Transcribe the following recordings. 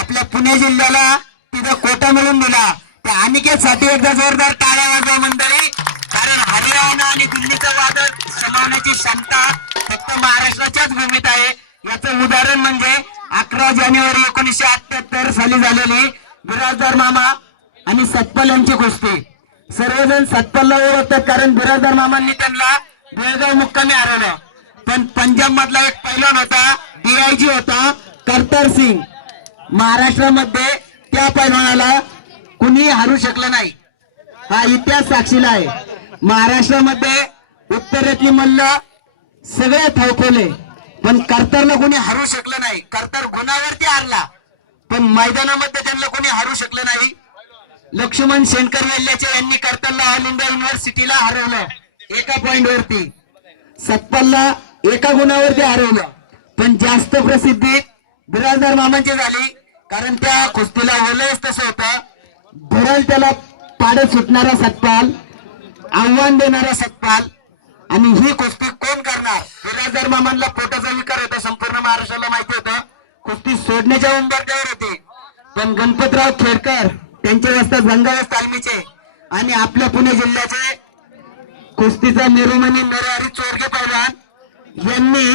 आपल्या पुणे जिल्ह्याला तिथं कोटा मिळून दिला. त्या अनिकेतसाठी एकदा जोरदार टाळ्या वाजवा मंडळी. कारण हरियाणा आणि दिल्लीचं वादळ शमवण्याची क्षमता फक्त महाराष्ट्राच्याच भूमीत आहे. याचं उदाहरण म्हणजे 11 जानेवारी 1978 साली झालेली बिराजदार मामा आणि सतपाल यांची कुस्ती. सर्वजण सतपालला ओळखतात कारण बिराजदार मामांनी त्यांना बेळगाव मुक्कामी हरवलं. पण पंजाब मधला एक पैलवान होता, DIG होता करतार सिंग. महाराष्ट्रामध्ये त्या पैलवानाला कुणी हरू शकलं नाही. हा इतिहास साक्षीला आहे. महाराष्ट्रामध्ये उत्तरेतली मल्ल सगळे थवकवले पण करतारला कोणी हरू शकलं नाही. करतार गुणावरती हारला पण मैदानामध्ये त्यांना कोणी हरू शकलं नाही. लक्ष्मण शेणकर वेल्ल्याचे यांनी करतारला ऑल इंडिया युनिव्हर्सिटीला हरवलं एका पॉइंट वरती. सतपालला एका गुणावरती हरवलं. पण जास्त प्रसिद्धी बिराजदार मामांची झाली कारण त्या कुस्तीला ओलच तसं होतं. धरल त्याला पाडत सुटणारा सतपाल, आव्हान देणारा सतपाल. आणि ही कुस्ती कोण करणार? बिराजदार मामांना पोटाचा विकार होता, संपूर्ण महाराष्ट्राला माहिती होतं. कुस्ती सोडण्याच्या उंबरठ्यावर होते पण गणपतराव खेडकर त्यांचे वस्तात गंगावस तालमीचे आणि आपल्या पुणे जिल्ह्याचे कुस्तीचा निरुमणी नरहरी चोरगे पैलवान यांनी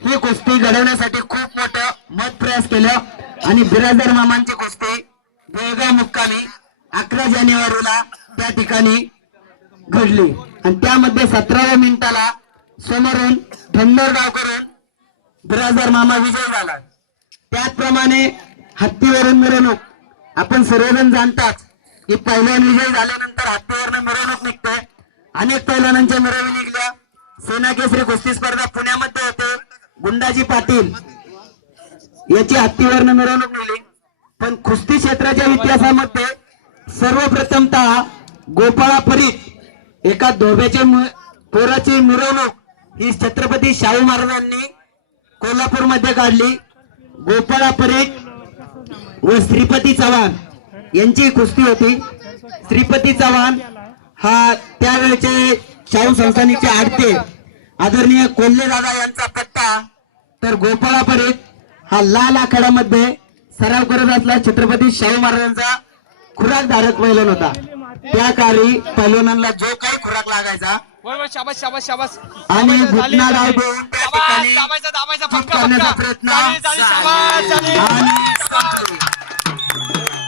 ही कुस्ती घडवण्यासाठी खूप मोठं मत प्रयास केलं. आणि बिराजदार मामांची कुस्ती बेळगाव मुक्कामी 11 जानेवारीला त्या ठिकाणी घडली. आणि त्यामध्ये 17व्या मिनिटाला समोरून धनगर डाव करून बिराजदार मामा विजय झाला. त्याचप्रमाणे हत्तीवरून मिरवणूक आपण सर्वजण जाणतात की पैलवान विजय झाल्यानंतर हत्तीवरून मिरवणूक निघते. अनेक पैलवानांच्या मिरवणूक निघल्या. सेना केसरी कुस्ती स्पर्धा पुण्यामध्ये होते. गुंडाजी पाटील याची हत्तीवरून मिरवणूक निघली. पण कुस्ती क्षेत्राच्या इतिहासामध्ये सर्वप्रथमतः गोपाळा परीत एका धोब्याच्या पोराची मिरवणूक ही छत्रपती शाहू महाराजांनी कोल्हापूरमध्ये काढली. गोपाळा परीत व श्रीपती चव्हाण यांची कुस्ती होती. श्रीपती चव्हाण हा त्यावेळेचे शाहू संस्थानिकचे आडते आदरणीय कोल्हे दादा यांचा पट्टा, तर गोपाळा परीत हा लाल आखाड्यामध्ये सराव करत असला छत्रपती शाहू महाराजांचा खुराक धारक पैलवान होता. त्या काळी पैलवानांना जो काही खुराक लागायचा आणि घुटना डाव देऊन त्या ठिकाणी करण्याचा प्रयत्न